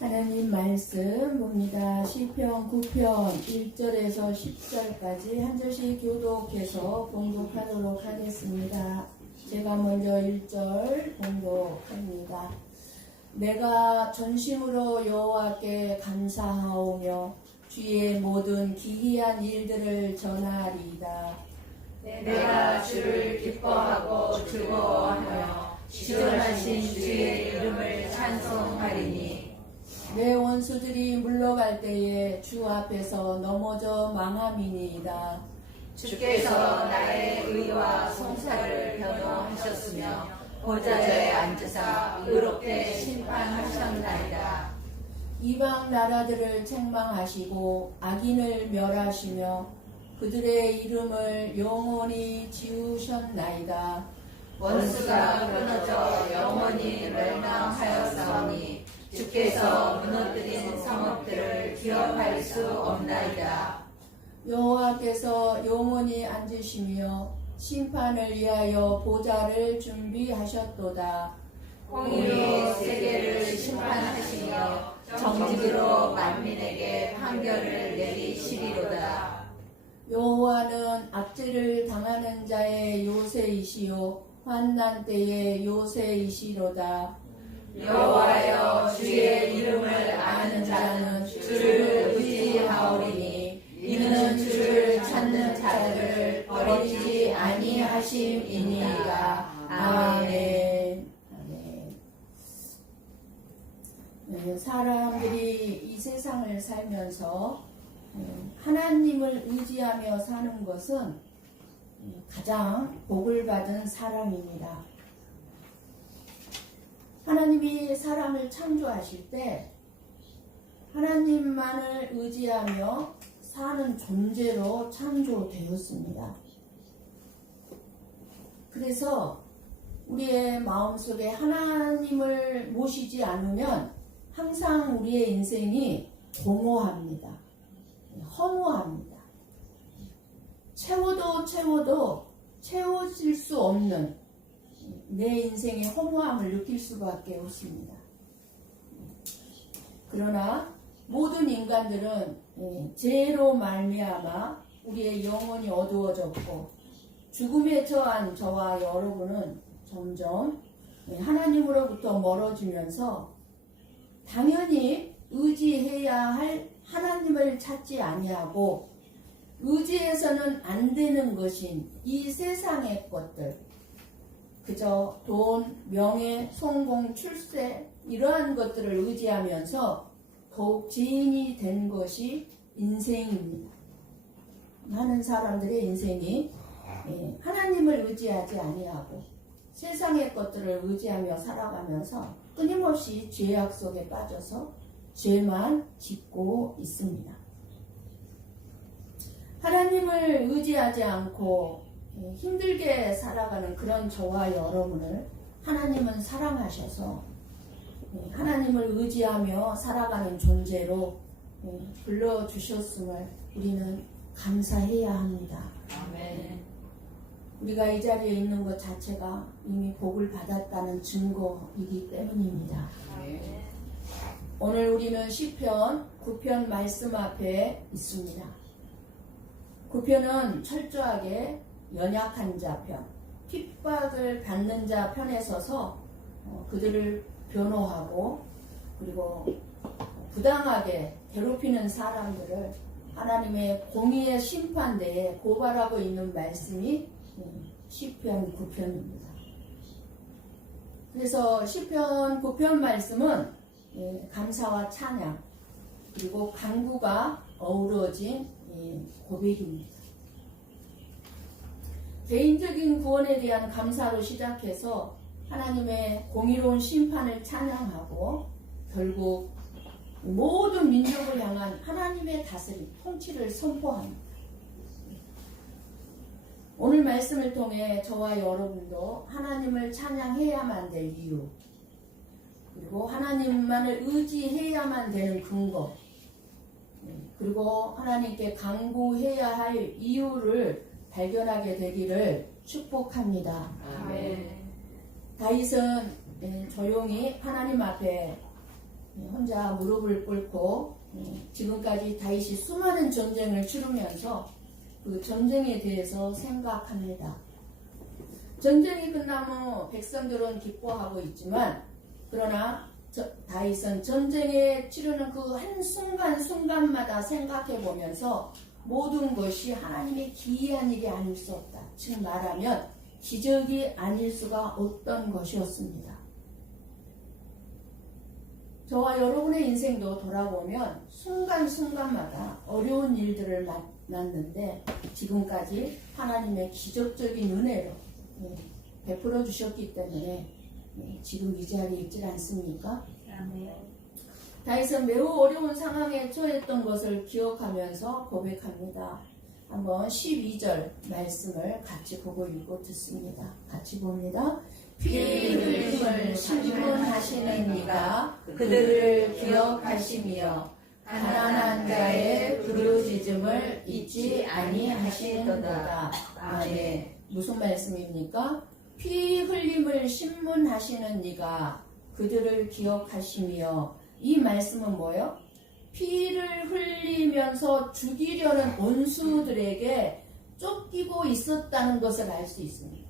하나님 말씀 봅니다. 시편 9편 1절에서 10절까지 한 절씩 교독해서 봉독하도록 하겠습니다. 제가 먼저 1절 봉독합니다. 내가 전심으로 여호와께 감사하오며 주의 모든 기이한 일들을 전하리이다. 내가 주를 기뻐하고 즐거워하며 시원하신 주의 이름을 찬송하리니 내 원수들이 물러갈 때에 주 앞에서 넘어져 망함이니이다. 주께서 나의 의와 송사를 변호하셨으며 보좌에 앉으사 의롭게 심판하셨나이다. 이방 나라들을 책망하시고 악인을 멸하시며 그들의 이름을 영원히 지우셨나이다. 원수가 끊어져 영원히 멸망하였사오니 주께서 무너뜨린 성읍들을 기억할 수 없나이다. 여호와께서 영원히 앉으시며 심판을 위하여 보좌를 준비하셨도다. 공의로 세계를 심판하시며 정직으로 만민에게 판결을 내리시리로다. 여호와는 악죄를 당하는 자의 요새이시요 환난 때의 요새이시로다. 여호와여 주의 이름을 아는 자는 주를 의지하오리니 이는 주를 찾는 자들을 버리지 아니하심이니이다. 아멘. 네, 사람들이 이 세상을 살면서 하나님을 의지하며 사는 것은 가장 복을 받은 사람입니다. 하나님이 사람을 창조하실 때 하나님만을 의지하며 사는 존재로 창조되었습니다. 그래서 우리의 마음속에 하나님을 모시지 않으면 항상 우리의 인생이 공허합니다. 허무합니다. 채워도 채워질 수 없는 내 인생의 허무함을 느낄 수밖에 없습니다. 그러나 모든 인간들은 죄로 말미암아 우리의 영혼이 어두워졌고 죽음에 처한 저와 여러분은 점점 하나님으로부터 멀어지면서 당연히 의지해야 할 하나님을 찾지 아니하고 의지해서는 안 되는 것인 이 세상의 것들, 그저 돈, 명예, 성공, 출세 이러한 것들을 의지하면서 더욱 죄인이 된 것이 인생입니다. 많은 사람들의 인생이 하나님을 의지하지 아니하고 세상의 것들을 의지하며 살아가면서 끊임없이 죄악 속에 빠져서 죄만 짓고 있습니다. 하나님을 의지하지 않고 힘들게 살아가는 그런 저와 여러분을 하나님은 사랑하셔서 하나님을 의지하며 살아가는 존재로 불러주셨음을 우리는 감사해야 합니다. 아멘. 우리가 이 자리에 있는 것 자체가 이미 복을 받았다는 증거이기 때문입니다. 아멘. 오늘 우리는 시편 9편 말씀 앞에 있습니다. 9편은 철저하게 연약한 자 편, 핍박을 받는 자 편에 서서 그들을 변호하고 그리고 부당하게 괴롭히는 사람들을 하나님의 공의의 심판대에 고발하고 있는 말씀이 시편 9편입니다. 그래서 시편 9편 말씀은 감사와 찬양 그리고 간구가 어우러진 고백입니다. 개인적인 구원에 대한 감사로 시작해서 하나님의 공의로운 심판을 찬양하고 결국 모든 민족을 향한 하나님의 다스림, 통치를 선포합니다. 오늘 말씀을 통해 저와 여러분도 하나님을 찬양해야만 될 이유, 그리고 하나님만을 의지해야만 되는 근거, 그리고 하나님께 간구해야 할 이유를 발견하게 되기를 축복합니다. 아멘. 다윗은 조용히 하나님 앞에 혼자 무릎을 꿇고 지금까지 다윗이 수많은 전쟁을 치르면서 그 전쟁에 대해서 생각합니다. 전쟁이 끝나면 백성들은 기뻐하고 있지만 그러나 다윗은 전쟁에 치르는 그 한순간순간마다 생각해 보면서 모든 것이 하나님의 기이한 일이 아닐 수 없다. 즉 말하면 기적이 아닐 수가 없던 것이었습니다. 저와 여러분의 인생도 돌아보면 순간순간마다 어려운 일들을 만났는데 지금까지 하나님의 기적적인 은혜로 베풀어 주셨기 때문에 지금 이 자리에 있지 않습니까? 다윗은 매우 어려운 상황에 처했던 것을 기억하면서 고백합니다. 한번 12절 말씀을 같이 보고 읽고 듣습니다. 같이 봅니다. 피 흘림을 신문하시는 이가 그들을 기억하시며 가난한 자의 부르짖음을 잊지 아니하시는도다. 아멘. 무슨 말씀입니까? 피 흘림을 신문하시는 이가 그들을 기억하시며, 이 말씀은 뭐예요? 피를 흘리면서 죽이려는 원수들에게 쫓기고 있었다는 것을 알 수 있습니다.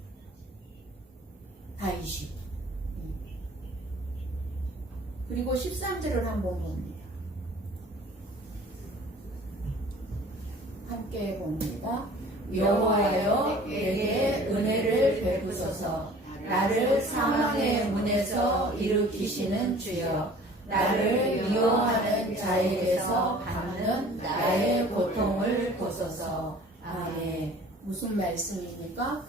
다윗이. 그리고 13절을 한번 봅니다. 함께 봅니다. 여호와여 내게 은혜를 베푸소서. 나를 사망의 문에서 일으키시는 주여, 나를 미워하는 자에게서 받는 나의 고통을 보소서. 아멘. 무슨 말씀입니까?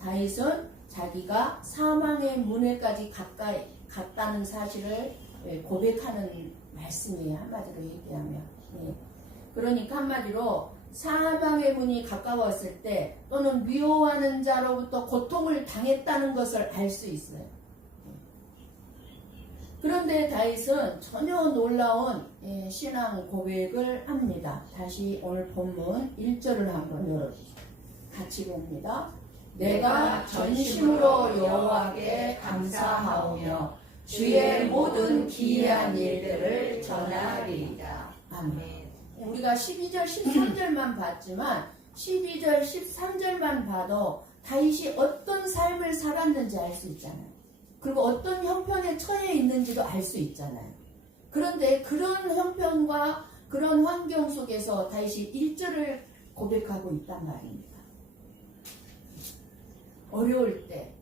다윗은 자기가 사망의 문에까지 가까이 갔다는 사실을 고백하는 말씀이에요. 한마디로 얘기하면. 그러니까 한마디로 사망의 문이 가까웠을 때 또는 미워하는 자로부터 고통을 당했다는 것을 알 수 있어요. 그런데 다윗은 전혀 놀라운 신앙 고백을 합니다. 다시 오늘 본문 1절을 한번 열어주세요. 같이 봅니다. 내가 전심으로 여호와께 감사하오며 주의 모든 기이한 일들을 전하리이다. 아멘. 우리가 12절, 13절만 봤지만 12절, 13절만 봐도 다윗이 어떤 삶을 살았는지 알 수 있잖아요. 그리고 어떤 형편에 처해 있는지도 알 수 있잖아요. 그런데 그런 형편과 그런 환경 속에서 다윗이 1절을 고백하고 있단 말입니다. 어려울 때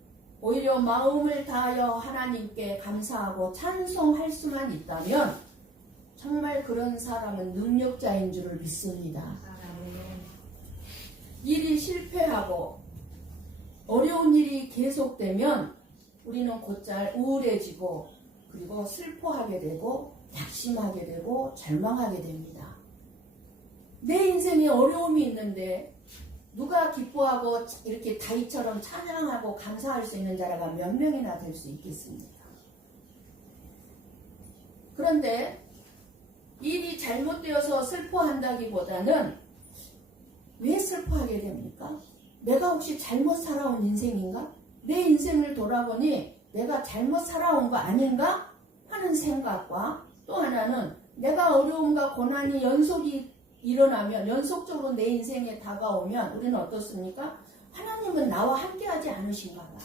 오히려 마음을 다하여 하나님께 감사하고 찬송할 수만 있다면 정말 그런 사람은 능력자인 줄을 믿습니다. 일이 실패하고 어려운 일이 계속되면 우리는 곧잘 우울해지고 그리고 슬퍼하게 되고 낙심하게 되고 절망하게 됩니다. 내 인생에 어려움이 있는데 누가 기뻐하고 이렇게 다윗처럼 찬양하고 감사할 수 있는 자라가 몇 명이나 될 수 있겠습니까? 그런데 일이 잘못되어서 슬퍼한다기보다는 왜 슬퍼하게 됩니까? 내가 혹시 잘못 살아온 인생인가? 내 인생을 돌아보니 내가 잘못 살아온 거 아닌가? 하는 생각과 또 하나는 내가 어려움과 고난이 일어나면 연속적으로 내 인생에 다가오면 우리는 어떻습니까? 하나님은 나와 함께하지 않으신가 봐.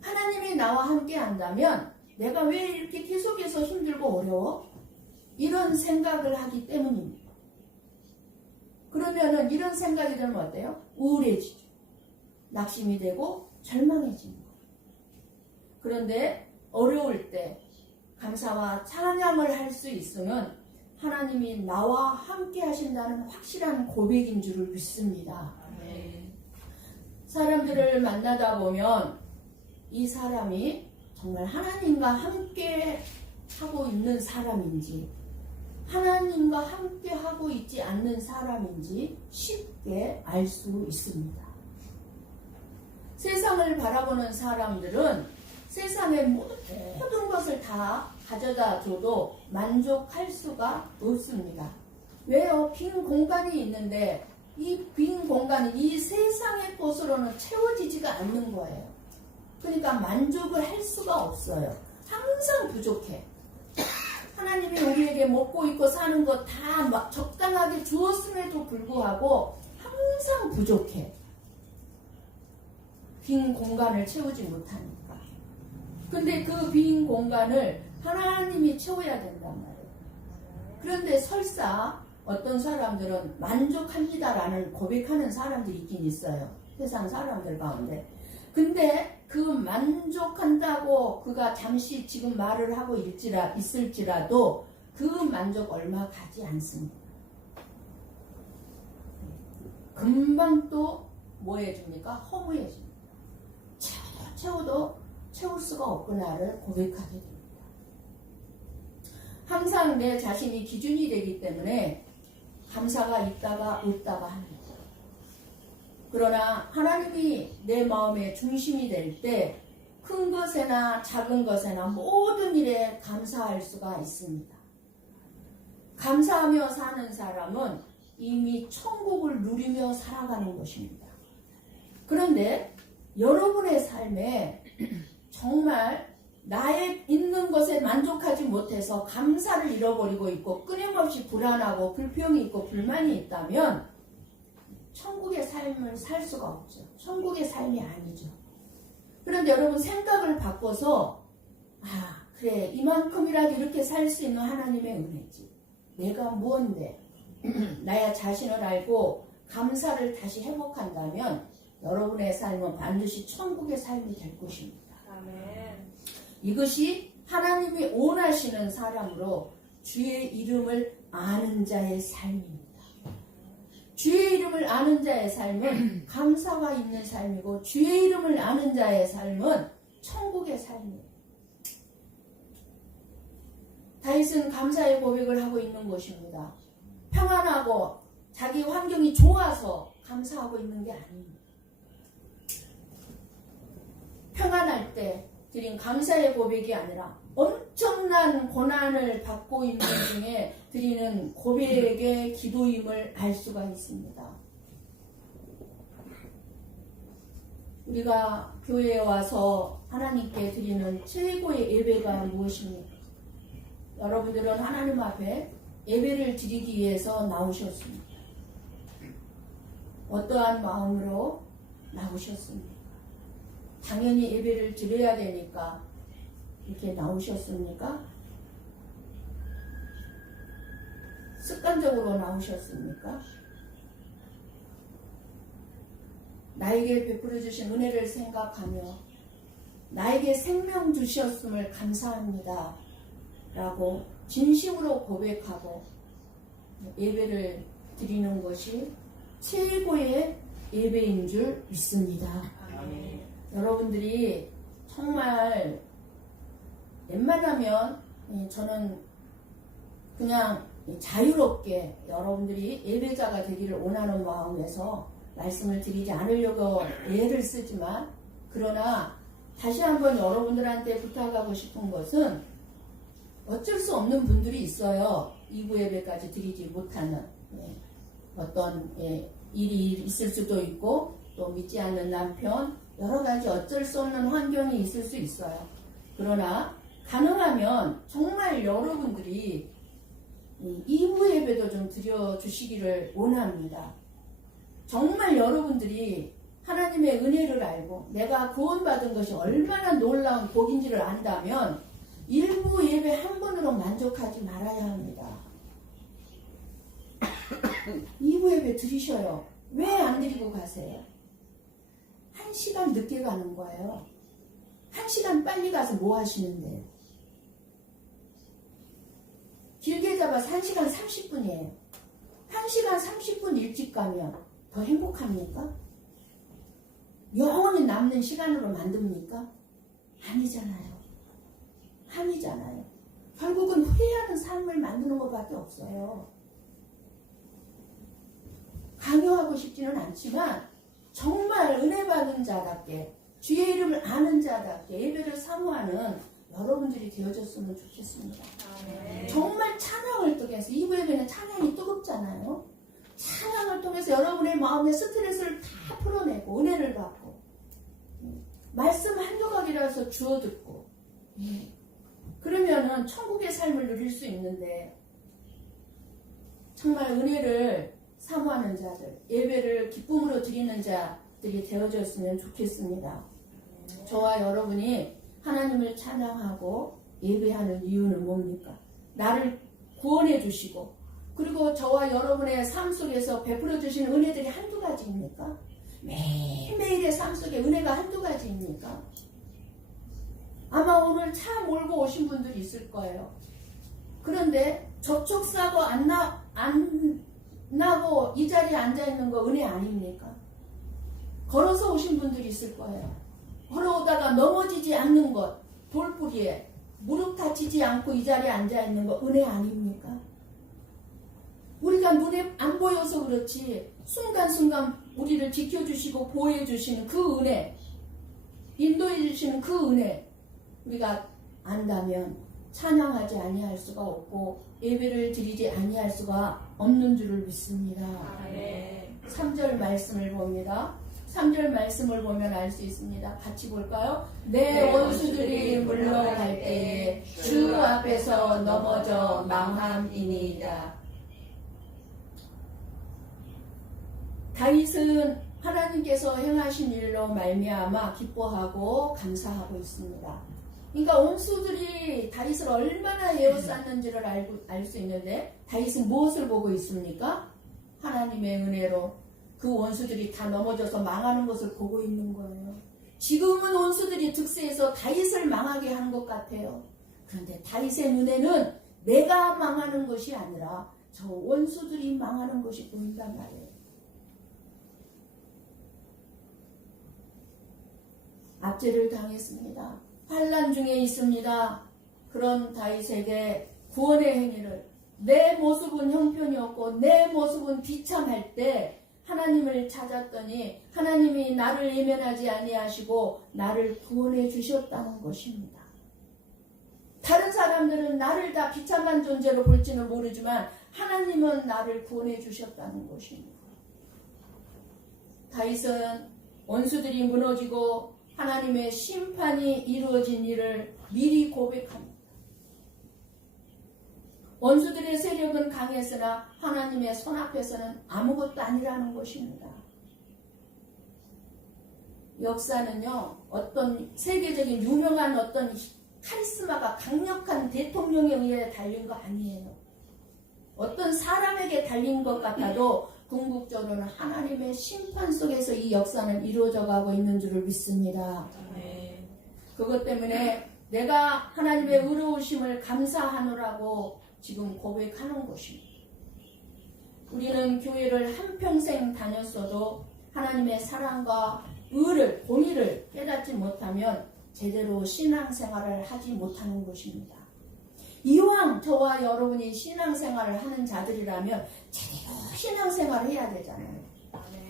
하나님이 나와 함께한다면 내가 왜 이렇게 계속해서 힘들고 어려워? 이런 생각을 하기 때문입니다. 그러면은 이런 생각이 들면 어때요? 우울해지죠. 낙심이 되고 절망해지는 거예요. 그런데 어려울 때 감사와 찬양을 할 수 있으면 하나님이 나와 함께 하신다는 확실한 고백인 줄을 믿습니다. 사람들을 만나다 보면 이 사람이 정말 하나님과 함께 하고 있는 사람인지 하나님과 함께 하고 있지 않는 사람인지 쉽게 알 수 있습니다. 세상을 바라보는 사람들은 세상의 모든 것을 다 가져다 줘도 만족할 수가 없습니다. 왜요? 빈 공간이 있는데 이 빈 공간이 이 세상의 것으로는 채워지지가 않는 거예요. 그러니까 만족을 할 수가 없어요. 항상 부족해. 하나님이 우리에게 먹고 있고 사는 거 다 막 적당하게 주었음에도 불구하고 항상 부족해. 빈 공간을 채우지 못하니까. 근데 그 빈 공간을 하나님이 채워야 된단 말이에요. 그런데 설사 어떤 사람들은 만족합니다라는 고백하는 사람들이 있긴 있어요. 세상 사람들 가운데. 근데 그 만족한다고 그가 잠시 지금 말을 하고 있을지라도 그 만족 얼마 가지 않습니다. 금방 또 뭐 해줍니까? 허무해집니다. 채워도 채울 수가 없구나를 고백하게 됩니다. 항상 내 자신이 기준이 되기 때문에 감사가 있다가 없다가 합니다. 그러나 하나님이 내 마음의 중심이 될 때 큰 것에나 작은 것에나 모든 일에 감사할 수가 있습니다. 감사하며 사는 사람은 이미 천국을 누리며 살아가는 것입니다. 그런데 여러분의 삶에 정말 나의 있는 것에 만족하지 못해서 감사를 잃어버리고 있고 끊임없이 불안하고 불평이 있고 불만이 있다면 천국의 삶을 살 수가 없죠. 천국의 삶이 아니죠. 그런데 여러분 생각을 바꿔서 그래 이만큼이라도 이렇게 살 수 있는 하나님의 은혜지. 내가 무언데 나의 자신을 알고 감사를 다시 회복한다면 여러분의 삶은 반드시 천국의 삶이 될 것입니다. 아멘. 이것이 하나님이 원하시는 사람으로 주의 이름을 아는 자의 삶입니다. 주의 이름을 아는 자의 삶은 감사가 있는 삶이고 주의 이름을 아는 자의 삶은 천국의 삶이에요. 다윗은 감사의 고백을 하고 있는 것입니다. 평안하고 자기 환경이 좋아서 감사하고 있는 게 아닙니다. 평안할 때 드린 감사의 고백이 아니라 엄청난 고난을 받고 있는 중에 드리는 고백의 기도임을 알 수가 있습니다. 우리가 교회에 와서 하나님께 드리는 최고의 예배가 무엇입니까? 여러분들은 하나님 앞에 예배를 드리기 위해서 나오셨습니다. 어떠한 마음으로 나오셨습니까? 당연히 예배를 드려야 되니까 이렇게 나오셨습니까? 습관적으로 나오셨습니까? 나에게 베풀어 주신 은혜를 생각하며 나에게 생명 주셨음을 감사합니다 라고 진심으로 고백하고 예배를 드리는 것이 최고의 예배인 줄 믿습니다. 아멘. 여러분들이 정말 웬만하면 저는 그냥 자유롭게 여러분들이 예배자가 되기를 원하는 마음에서 말씀을 드리지 않으려고 예를 쓰지만 그러나 다시 한번 여러분들한테 부탁하고 싶은 것은 어쩔 수 없는 분들이 있어요. 2부 예배까지 드리지 못하는 어떤 일이 있을 수도 있고 또 믿지 않는 남편 여러 가지 어쩔 수 없는 환경이 있을 수 있어요. 그러나 가능하면 정말 여러분들이 2부 예배도 좀 드려주시기를 원합니다. 정말 여러분들이 하나님의 은혜를 알고 내가 구원받은 것이 얼마나 놀라운 복인지를 안다면 1부 예배 한 번으로 만족하지 말아야 합니다. 2부 예배 드리셔요. 왜 안 드리고 가세요? 1시간 늦게 가는 거예요. 1시간 빨리 가서 뭐 하시는데요? 길게 잡아서 1시간 30분이에요. 1시간 30분 일찍 가면 더 행복합니까? 영원히 남는 시간으로 만듭니까? 아니잖아요. 아니잖아요. 결국은 후회하는 삶을 만드는 것밖에 없어요. 강요하고 싶지는 않지만 정말 은혜 받은 자답게 주의 이름을 아는 자답게 예배를 사모하는 여러분들이 되어졌으면 좋겠습니다. 아멘. 정말 찬양을 통해서 2부 예배는 찬양이 뜨겁잖아요. 찬양을 통해서 여러분의 마음의 스트레스를 다 풀어내고 은혜를 받고 말씀 한 조각이라서 주워 듣고 그러면은 하면은 천국의 삶을 누릴 수 있는데 정말 은혜를 사모하는 자들, 예배를 기쁨으로 드리는 자들이 되어졌으면 좋겠습니다. 저와 여러분이 하나님을 찬양하고 예배하는 이유는 뭡니까? 나를 구원해 주시고 그리고 저와 여러분의 삶 속에서 베풀어 주시는 은혜들이 한두 가지입니까? 매일매일의 삶 속에 은혜가 한두 가지입니까? 아마 오늘 차 몰고 오신 분들이 있을 거예요. 그런데 접촉사고 안 나고 이 자리에 앉아있는 거 은혜 아닙니까? 걸어서 오신 분들이 있을 거예요. 걸어오다가 넘어지지 않는 것, 돌뿌리에 무릎 다치지 않고 이 자리에 앉아있는 거 은혜 아닙니까? 우리가 눈에 안 보여서 그렇지 순간순간 우리를 지켜주시고 보호해주시는 그 은혜, 인도해주시는 그 은혜 우리가 안다면 찬양하지 아니할 수가 없고 예배를 드리지 아니할 수가 없는 줄을 믿습니다. 아멘. 3절 말씀을 봅니다. 3절 말씀을 보면 알 수 있습니다. 같이 볼까요? 내 원수들이 물러갈 때에 주 앞에서 넘어져 망함이니이다. 다윗은 하나님께서 행하신 일로 말미암아 기뻐하고 감사하고 있습니다. 그러니까 원수들이 다윗을 얼마나 에워쌌는지를 알 수 있는데 다윗은 무엇을 보고 있습니까? 하나님의 은혜로 그 원수들이 다 넘어져서 망하는 것을 보고 있는 거예요. 지금은 원수들이 득세해서 다윗을 망하게 한 것 같아요. 그런데 다윗의 눈에는 내가 망하는 것이 아니라 저 원수들이 망하는 것이 보인단 말이에요. 압제를 당했습니다. 환난 중에 있습니다. 그런 다윗에게 구원의 행위를 내 모습은 형편이었고 내 모습은 비참할 때 하나님을 찾았더니 하나님이 나를 예면하지 아니하시고 나를 구원해 주셨다는 것입니다. 다른 사람들은 나를 다 비참한 존재로 볼지는 모르지만 하나님은 나를 구원해 주셨다는 것입니다. 다윗은 원수들이 무너지고 하나님의 심판이 이루어진 일을 미리 고백합니다. 원수들의 세력은 강했으나 하나님의 손 앞에서는 아무것도 아니라는 것입니다. 역사는요, 어떤 세계적인 유명한 어떤 카리스마가 강력한 대통령에 의해 달린 거 아니에요. 어떤 사람에게 달린 것 같아도 궁극적으로는 하나님의 심판 속에서 이 역사는 이루어져 가고 있는 줄을 믿습니다. 아멘. 그것 때문에 내가 하나님의 의로우심을 감사하노라고 지금 고백하는 것입니다. 우리는 교회를 한평생 다녔어도 하나님의 사랑과 의를, 공의를 깨닫지 못하면 제대로 신앙생활을 하지 못하는 것입니다. 이왕 저와 여러분이 신앙생활을 하는 자들이라면 제대로 신앙생활을 해야 되잖아요. 아멘.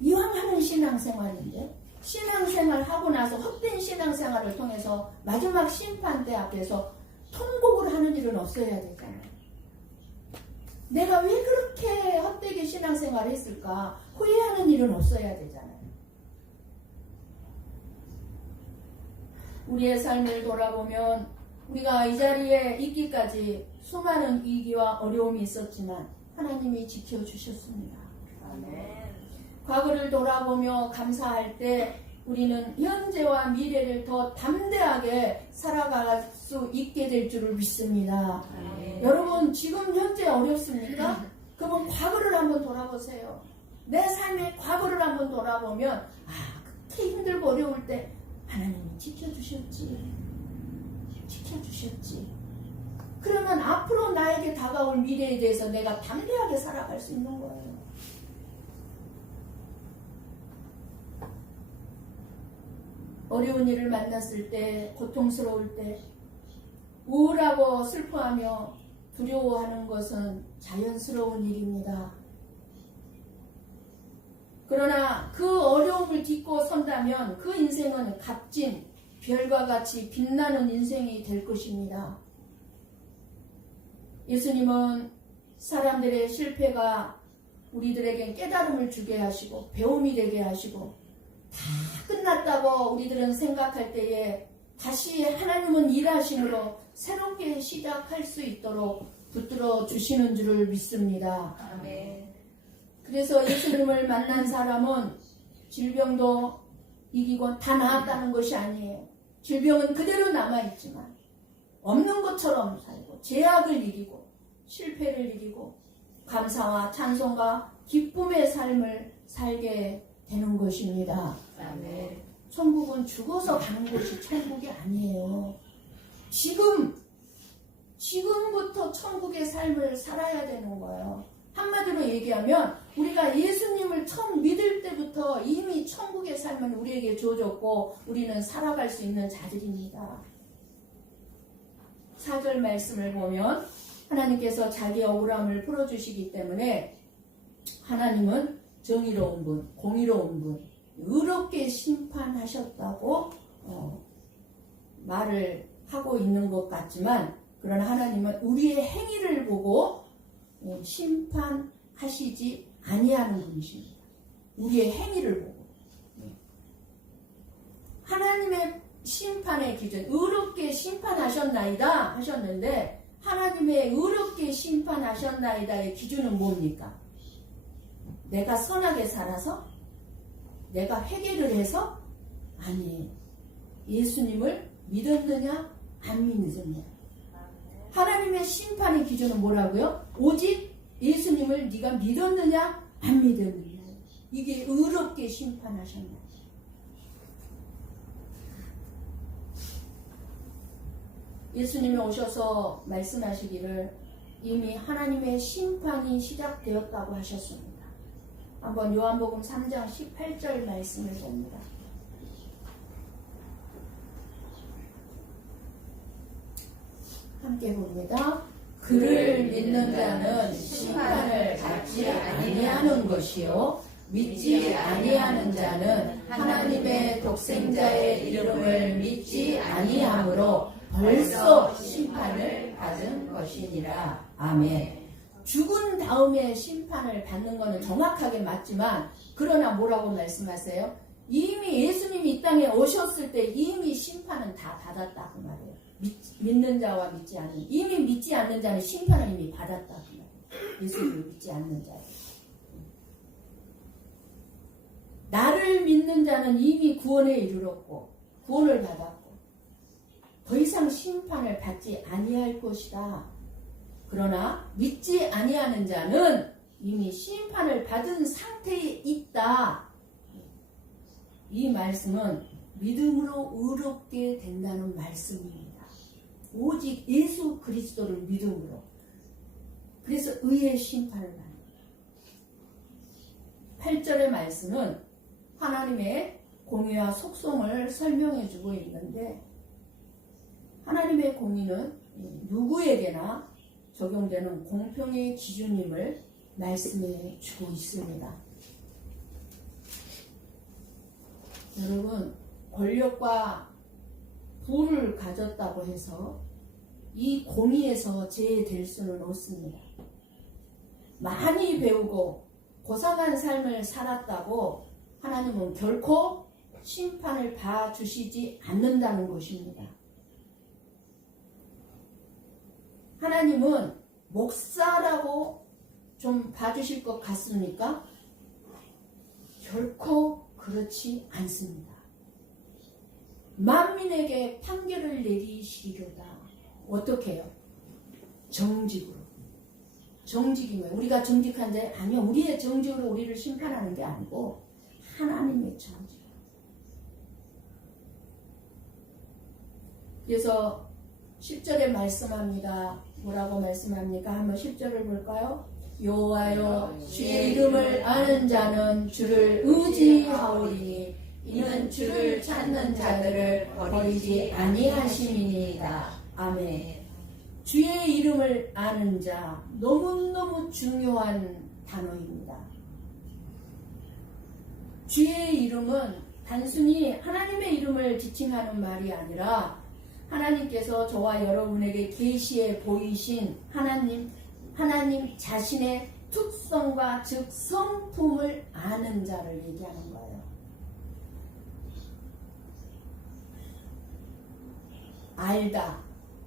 이왕 하는 신앙생활인데 신앙생활 하고 나서 헛된 신앙생활을 통해서 마지막 심판대 앞에서 통곡을 하는 일은 없어야 되잖아요. 내가 왜 그렇게 헛되게 신앙생활을 했을까 후회하는 일은 없어야 되잖아요. 우리의 삶을 돌아보면 우리가 이 자리에 있기까지 수많은 위기와 어려움이 있었지만 하나님이 지켜주셨습니다. 아멘. 과거를 돌아보며 감사할 때 우리는 현재와 미래를 더 담대하게 살아갈 수 있게 될 줄을 믿습니다. 아멘. 여러분 지금 현재 어렵습니까? 그러면 과거를 한번 돌아보세요. 내 삶의 과거를 한번 돌아보면 그렇게 힘들고 어려울 때 하나님이 지켜주셨지. 그러면 앞으로 나에게 다가올 미래에 대해서 내가 담대하게 살아갈 수 있는 거예요. 어려운 일을 만났을 때, 고통스러울 때, 우울하고 슬퍼하며 두려워하는 것은 자연스러운 일입니다. 그러나 그 어려움을 딛고 선다면 그 인생은 값진 별과 같이 빛나는 인생이 될 것입니다. 예수님은 사람들의 실패가 우리들에게 깨달음을 주게 하시고 배움이 되게 하시고 다 끝났다고 우리들은 생각할 때에 다시 하나님은 일하심으로 새롭게 시작할 수 있도록 붙들어 주시는 줄을 믿습니다. 아멘. 그래서 예수님을 만난 사람은 질병도 이기고 다 나았다는 것이 아니에요. 질병은 그대로 남아있지만 없는 것처럼 살고 죄악을 이기고 실패를 이기고 감사와 찬송과 기쁨의 삶을 살게 되는 것입니다. 아멘. 천국은 죽어서 가는 곳이 천국이 아니에요. 지금부터 천국의 삶을 살아야 되는 거예요. 한마디로 얘기하면 우리가 예수님을 처음 믿을 때부터 이미 천국의 삶은 우리에게 주어졌고 우리는 살아갈 수 있는 자들입니다. 4절 말씀을 보면 하나님께서 자기 억울함을 풀어주시기 때문에 하나님은 정의로운 분, 공의로운 분, 의롭게 심판하셨다고 말을 하고 있는 것 같지만 그러나 하나님은 우리의 행위를 보고 심판하시지 아니하는 분이십니다. 우리의 행위를 보고. 하나님의 심판의 기준, 의롭게 심판하셨나이다 하셨는데 하나님의 의롭게 심판하셨나이다의 기준은 뭡니까? 내가 선하게 살아서? 내가 회개를 해서? 아니에요. 예수님을 믿었느냐 안 믿느냐. 하나님의 심판의 기준은 뭐라고요? 오직 예수님을 네가 믿었느냐 안 믿었느냐. 이게 의롭게 심판하셨나. 예수님이 오셔서 말씀하시기를 이미 하나님의 심판이 시작되었다고 하셨습니다. 한번 요한복음 3장 18절 말씀을 봅니다. 함께 봅니다. 그를 믿는 자는 심판을 받지 아니하는 것이요 믿지 아니하는 자는 하나님의 독생자의 이름을 믿지 아니하므로 벌써 심판을 받은 것이니라. 아멘. 죽은 다음에 심판을 받는 것은 정확하게 맞지만 그러나 뭐라고 말씀하세요? 이미 예수님이 이 땅에 오셨을 때 이미 심판은 다 받았다 그 말이에요. 믿는 자와 믿지 않는, 이미 믿지 않는 자는 심판을 이미 받았다 그 말이에요. 예수님을 믿지 않는 자예요. 나를 믿는 자는 이미 구원에 이르렀고 구원을 받았고 더 이상 심판을 받지 아니할 것이다. 그러나 믿지 아니하는 자는 이미 심판을 받은 상태에 있다. 이 말씀은 믿음으로 의롭게 된다는 말씀입니다. 오직 예수 그리스도를 믿음으로. 그래서 의의 심판을 받는 거예요. 8절의 말씀은 하나님의 공의와 속성을 설명해 주고 있는데 하나님의 공의는 누구에게나 적용되는 공평의 기준임을 말씀해 주고 있습니다. 여러분, 권력과 부를 가졌다고 해서 이 공의에서 제외될 수는 없습니다. 많이 배우고 고상한 삶을 살았다고 하나님은 결코 심판을 봐주시지 않는다는 것입니다. 하나님은 목사라고 좀 봐주실 것 같습니까? 결코 그렇지 않습니다. 만민에게 판결을 내리시려다. 어떻게 해요? 정직으로. 정직이 뭐예요? 우리가 정직한 자 아니요. 우리의 정직으로 우리를 심판하는 게 아니고 하나님의 정직. 그래서 10절에 말씀합니다. 뭐라고 말씀합니까? 한번 10절을 볼까요? 여호와여 주의 이름을 아는 자는 주를 의지하오리니 이는 주를 찾는 자들을 버리지 아니하심이니이다. 아멘. 주의 이름을 아는 자, 너무너무 중요한 단어입니다. 주의 이름은 단순히 하나님의 이름을 지칭하는 말이 아니라 하나님께서 저와 여러분에게 계시해 보이신 하나님 자신의 특성과 즉 성품을 아는 자를 얘기하는 거예요. 알다,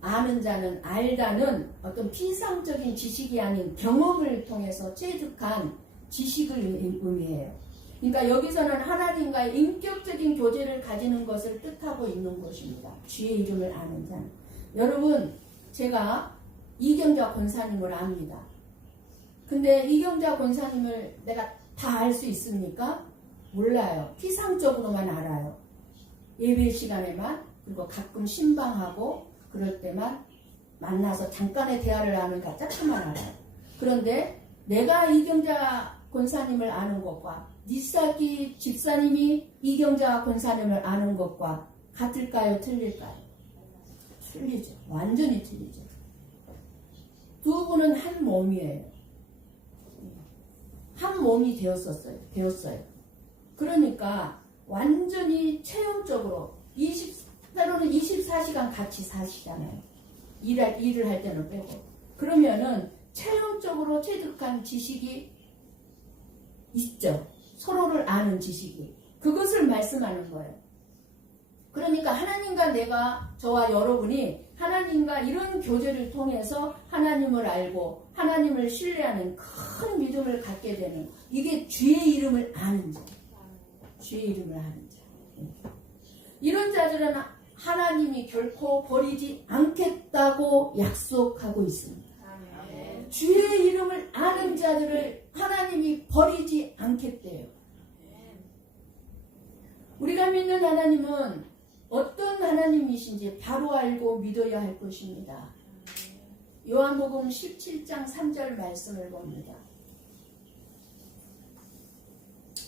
아는 자는 알다는 어떤 피상적인 지식이 아닌 경험을 통해서 체득한 지식을 의미해요. 그러니까 여기서는 하나님과의 인격적인 교제를 가지는 것을 뜻하고 있는 것입니다. 주의 이름을 아는 자는. 여러분, 제가 이경자 권사님을 압니다. 근데 이경자 권사님을 내가 다 알 수 있습니까? 몰라요. 피상적으로만 알아요. 예배 시간에만, 그리고 가끔 신방하고 그럴 때만 만나서 잠깐의 대화를 나누니까 조금만 알아요. 그런데 내가 이경자 권사님을 아는 것과 니사기 집사님이 이경자 권사님을 아는 것과 같을까요? 틀릴까요? 틀리죠. 완전히 틀리죠. 두 분은 한 몸이에요. 한 몸이 되었어요. 그러니까 완전히 체험적으로 때로는 24시간 같이 사시잖아요. 일을 할 때는 빼고. 그러면은 체험적으로 체득한 지식이 있죠. 서로를 아는 지식이. 그것을 말씀하는 거예요. 그러니까 하나님과 내가, 저와 여러분이 하나님과 이런 교제를 통해서 하나님을 알고 하나님을 신뢰하는 큰 믿음을 갖게 되는, 이게 주의 이름을 아는 자. 주의 이름을 아는 자. 이런 자들은 하나님이 결코 버리지 않겠다고 약속하고 있습니다. 아멘. 주의 이름을 아는 자들을 하나님이 버리지 않겠대요. 우리가 믿는 하나님은 어떤 하나님이신지 바로 알고 믿어야 할 것입니다. 요한복음 17장 3절 말씀을 봅니다.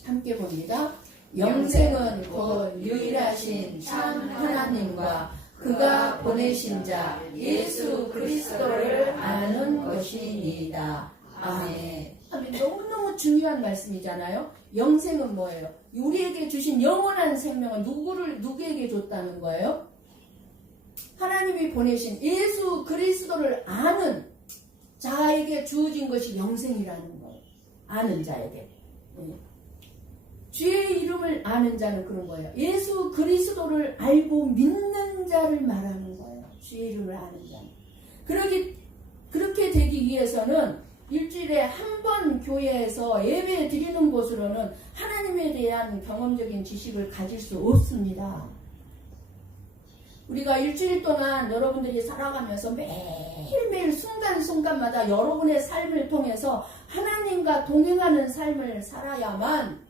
함께 봅니다. 영생은 곧 유일하신 참 하나님과 그가 보내신 자 예수 그리스도를 아는 것이니이다. 아멘. 너무너무 중요한 말씀이잖아요. 영생은 뭐예요? 우리에게 주신 영원한 생명은 누구에게 줬다는 거예요? 하나님이 보내신 예수 그리스도를 아는 자에게 주어진 것이 영생이라는 거예요. 아는 자에게. 주의 이름을 아는 자는 그런 거예요. 예수 그리스도를 알고 믿는 자를 말하는 거예요. 주의 이름을 아는 자는. 그렇게 되기 위해서는 일주일에 한 번 교회에서 예배 드리는 것으로는 하나님에 대한 경험적인 지식을 가질 수 없습니다. 우리가 일주일 동안 여러분들이 살아가면서 매일매일 순간순간마다 여러분의 삶을 통해서 하나님과 동행하는 삶을 살아야만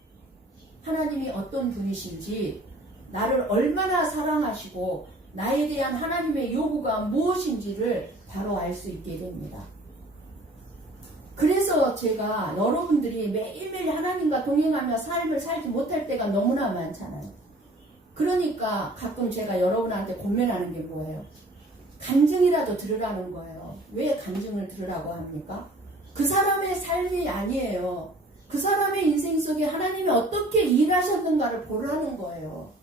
하나님이 어떤 분이신지, 나를 얼마나 사랑하시고 나에 대한 하나님의 요구가 무엇인지를 바로 알 수 있게 됩니다. 그래서 제가 여러분들이 매일매일 하나님과 동행하며 삶을 살지 못할 때가 너무나 많잖아요. 그러니까 가끔 제가 여러분한테 권면하는 게 뭐예요? 간증이라도 들으라는 거예요. 왜 간증을 들으라고 합니까? 그 사람의 삶이 아니에요. 그 사람의 인생 속에 하나님이 어떻게 일하셨는가를 보라는 거예요.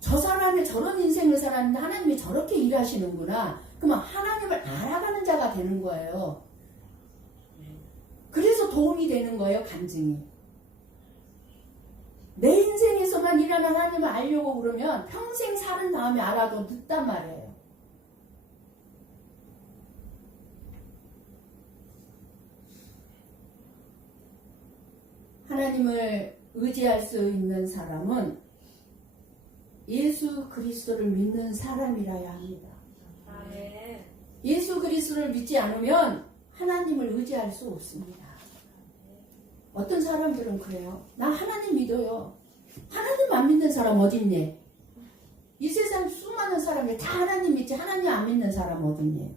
저 사람이 저런 인생을 살았는데 하나님이 저렇게 일하시는구나. 그러면 하나님을 알아가는 자가 되는 거예요. 그래서 도움이 되는 거예요, 간증이. 내 인생에서만 일하는 하나님을 알려고 그러면 평생 사는 다음에 알아도 늦단 말이에요. 하나님을 의지할 수 있는 사람은 예수 그리스도를 믿는 사람이라야 합니다. 아멘. 예수 그리스도를 믿지 않으면 하나님을 의지할 수 없습니다. 어떤 사람들은 그래요. 나 하나님 믿어요. 하나님 안 믿는 사람 어딨니? 이 세상 수많은 사람이 다 하나님 믿지 하나님 안 믿는 사람 어딨니?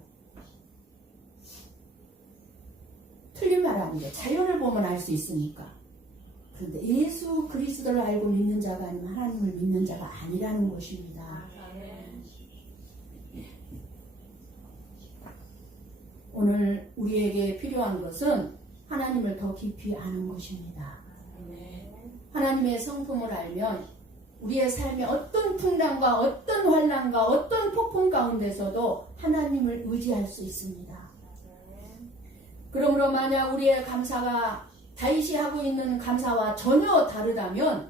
틀린 말 아니에요. 자연을 보면 알 수 있으니까. 그런데 예수 그리스도를 알고 믿는 자가 아니면 하나님을 믿는 자가 아니라는 것입니다. 아멘. 오늘 우리에게 필요한 것은 하나님을 더 깊이 아는 것입니다. 하나님의 성품을 알면 우리의 삶에 어떤 풍랑과 어떤 환난과 어떤 폭풍 가운데서도 하나님을 의지할 수 있습니다. 그러므로 만약 우리의 감사가 다윗이 하고 있는 감사와 전혀 다르다면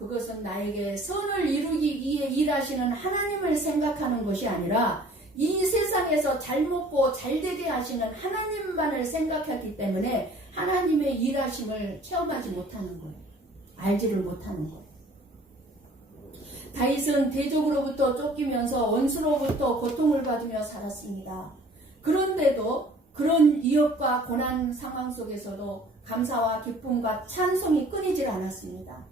그것은 나에게 선을 이루기 위해 일하시는 하나님을 생각하는 것이 아니라 이 세상에서 잘 먹고 잘 되게 하시는 하나님만을 생각했기 때문에 하나님의 일하심을 체험하지 못하는 거예요. 알지를 못하는 거예요. 다윗은 대적으로부터 쫓기면서 원수로부터 고통을 받으며 살았습니다. 그런데도 그런 위협과 고난 상황 속에서도 감사와 기쁨과 찬송이 끊이질 않았습니다.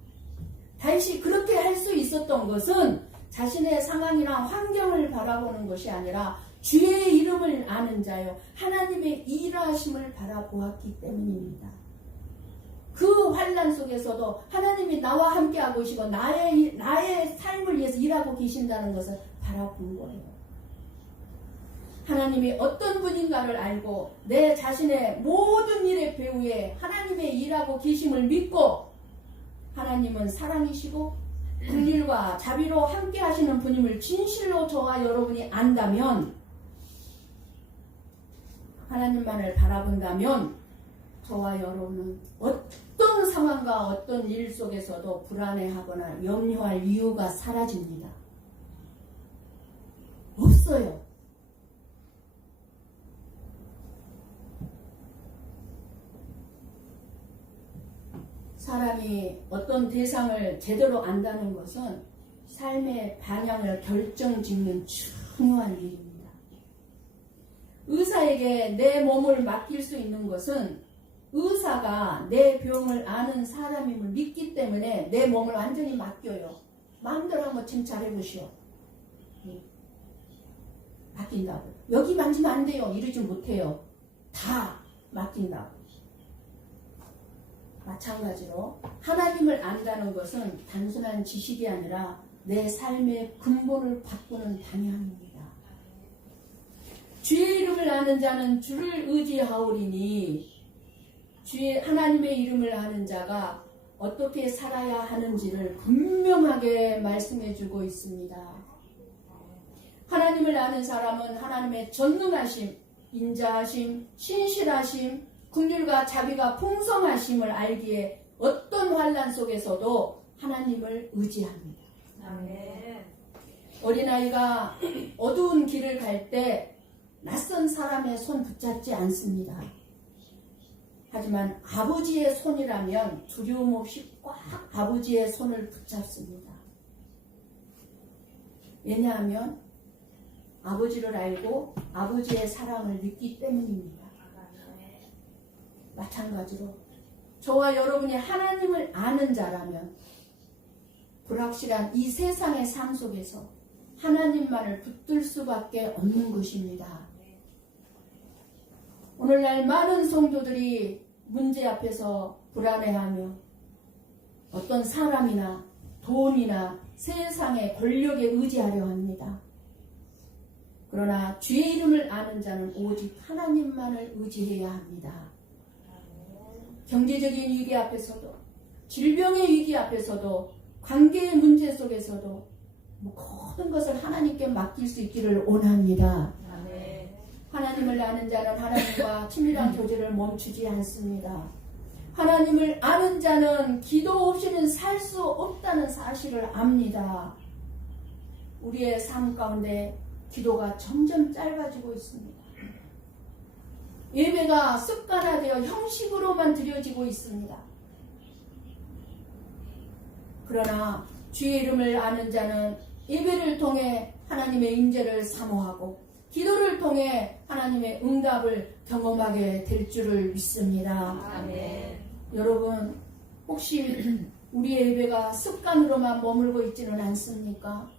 다윗이 그렇게 할 수 있었던 것은 자신의 상황이나 환경을 바라보는 것이 아니라 주의 이름을 아는 자요 하나님의 일하심을 바라보았기 때문입니다. 그 환난 속에서도 하나님이 나와 함께하고 계시고 나의 삶을 위해서 일하고 계신다는 것을 바라본 거예요. 하나님이 어떤 분인가를 알고 내 자신의 모든 일의 배후에 하나님의 일하고 계심을 믿고 하나님은 사랑이시고 긍휼과 자비로 함께 하시는 분임을 진실로 저와 여러분이 안다면, 하나님만을 바라본다면 저와 여러분은 어떤 상황과 어떤 일 속에서도 불안해하거나 염려할 이유가 사라집니다. 없어요. 사람이 어떤 대상을 제대로 안다는 것은 삶의 방향을 결정짓는 중요한 일입니다. 의사에게 내 몸을 맡길 수 있는 것은 의사가 내 병을 아는 사람임을 믿기 때문에 내 몸을 완전히 맡겨요. 마음대로 한번 지금 잘해보시오. 맡긴다고. 여기 만지면 안 돼요. 이러지 못해요. 다 맡긴다고. 마찬가지로 하나님을 안다는 것은 단순한 지식이 아니라 내 삶의 근본을 바꾸는 방향입니다. 주의 이름을 아는 자는 주를 의지하오리니, 주의 하나님의 이름을 아는 자가 어떻게 살아야 하는지를 분명하게 말씀해 주고 있습니다. 하나님을 아는 사람은 하나님의 전능하심, 인자하심, 신실하심, 긍휼과 자비가 풍성하심을 알기에 어떤 환난 속에서도 하나님을 의지합니다. 아멘. 어린아이가 어두운 길을 갈 때 낯선 사람의 손 붙잡지 않습니다. 하지만 아버지의 손이라면 두려움 없이 꽉 아버지의 손을 붙잡습니다. 왜냐하면 아버지를 알고 아버지의 사랑을 믿기 때문입니다. 마찬가지로 저와 여러분이 하나님을 아는 자라면 불확실한 이 세상의 삶 속에서 하나님만을 붙들 수밖에 없는 것입니다. 오늘날 많은 성도들이 문제 앞에서 불안해하며 어떤 사람이나 돈이나 세상의 권력에 의지하려 합니다. 그러나 주의 이름을 아는 자는 오직 하나님만을 의지해야 합니다. 경제적인 위기 앞에서도, 질병의 위기 앞에서도, 관계의 문제 속에서도 모든 것을 하나님께 맡길 수 있기를 원합니다. 아멘. 하나님을 아는 자는 하나님과 친밀한 교제를 멈추지 않습니다. 하나님을 아는 자는 기도 없이는 살 수 없다는 사실을 압니다. 우리의 삶 가운데 기도가 점점 짧아지고 있습니다. 예배가 습관화되어 형식으로만 드려지고 있습니다. 그러나 주의 이름을 아는 자는 예배를 통해 하나님의 임재를 사모하고 기도를 통해 하나님의 응답을 경험하게 될 줄을 믿습니다. 아멘. 여러분, 혹시 우리의 예배가 습관으로만 머물고 있지는 않습니까?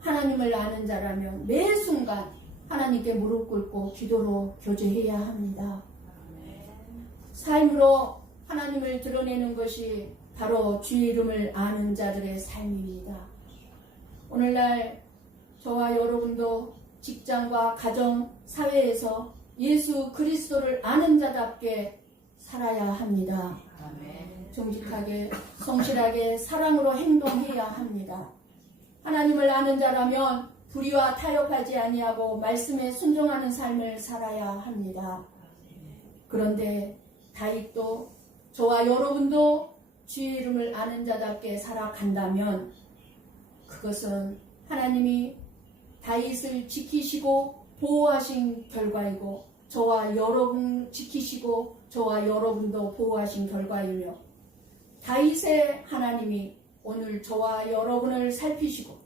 하나님을 아는 자라면 매 순간 하나님께 무릎 꿇고 기도로 교제해야 합니다. 삶으로 하나님을 드러내는 것이 바로 주의 이름을 아는 자들의 삶입니다. 오늘날 저와 여러분도 직장과 가정, 사회에서 예수 그리스도를 아는 자답게 살아야 합니다. 정직하게, 성실하게, 사랑으로 행동해야 합니다. 하나님을 아는 자라면 불의와 타협하지 아니하고 말씀에 순종하는 삶을 살아야 합니다. 그런데 다윗도 저와 여러분도 주의 이름을 아는 자답게 살아간다면 그것은 하나님이 다윗을 지키시고 보호하신 결과이고 저와 여러분 지키시고 저와 여러분도 보호하신 결과이며 다윗의 하나님이 오늘 저와 여러분을 살피시고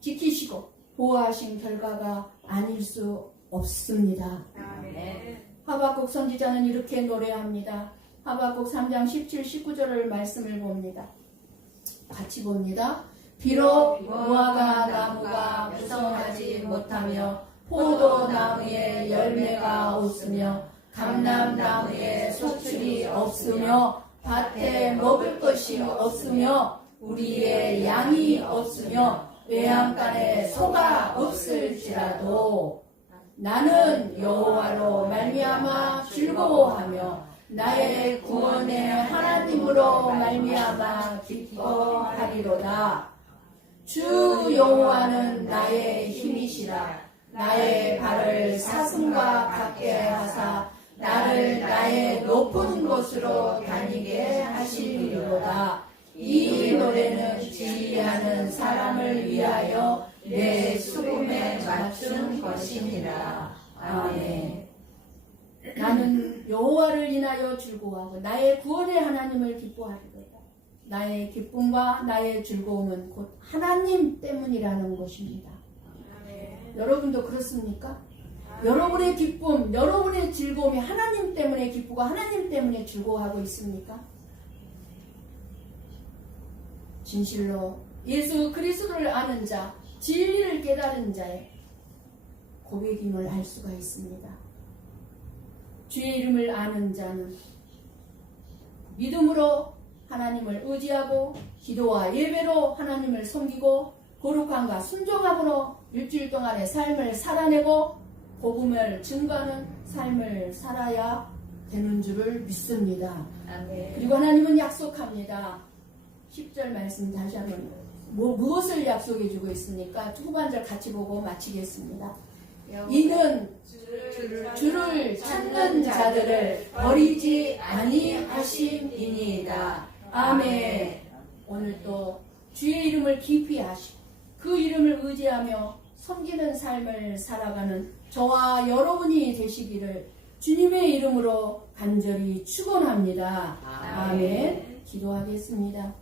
지키시고 보호하신 결과가 아닐 수 없습니다. 아멘. 하박국 선지자는 이렇게 노래합니다. 하박국 3장 17, 19절을 말씀을 봅니다. 같이 봅니다. 비록 무화과 나무가 무성하지 못하며 포도나무에 열매가 없으며 감람나무에 소출이 없으며 밭에 먹을 것이 없으며 우리의 양이 없으며 외양간에 소가 없을지라도 나는 여호와로 말미암아 즐거워하며 나의 구원의 하나님으로 말미암아 기뻐하리로다. 주 여호와는 나의 힘이시라. 나의 발을 사슴과 같게 하사 나를 나의 높은 곳으로 다니게 하시리로다. 이 노래는 지휘하는 사람을 위하여 내 수금에 맞춘 것이니라. 아멘. 나는 여호와를 인하여 즐거워하고 나의 구원의 하나님을 기뻐하리로다. 나의 기쁨과 나의 즐거움은 곧 하나님 때문이라는 것입니다. 아멘. 여러분도 그렇습니까? 여러분의 기쁨, 여러분의 즐거움이 하나님 때문에 기쁘고 하나님 때문에 즐거워하고 있습니까? 진실로 예수 그리스도를 아는 자, 진리를 깨달은 자의 고백임을 알 수가 있습니다. 주의 이름을 아는 자는 믿음으로 하나님을 의지하고 기도와 예배로 하나님을 섬기고 거룩함과 순종함으로 일주일 동안의 삶을 살아내고 복음을 증거하는 삶을 살아야 되는 줄을 믿습니다. 아멘. 그리고 하나님은 약속합니다. 10절 말씀 다시 한번 무엇을 약속해 주고 있습니까? 후반절 같이 보고 마치겠습니다. 이는 주를 찾는 자들을 버리지 아니하심이니이다. 아멘. 오늘 또 주의 이름을 깊이 아시고 그 이름을 의지하며 섬기는 삶을 살아가는 저와 여러분이 되시기를 주님의 이름으로 간절히 축원합니다. 아멘. 기도하겠습니다.